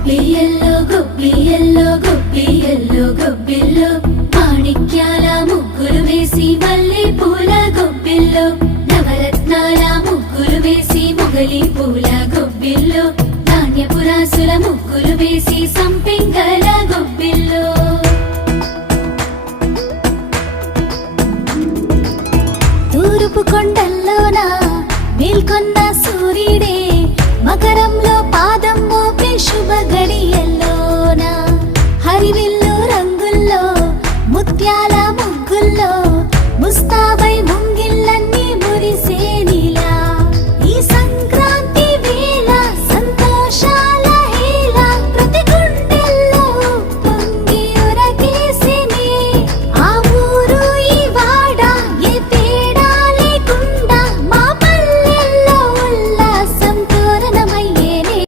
గొబ్బియల్లో గొబ్బిల్లో మాణిక్యాల ముగ్గులు వేసి మల్లె పూల గొబ్బిల్లో నవరత్నాల ముగ్గులు వేసి మొగలి పూల గొబ్బిల్లో ధాన్యపురాసుల ముగ్గులు వేసి సంపెంగల గొబ్బిల్లో తూర్పు కొండల్లోన మేల్కొన్న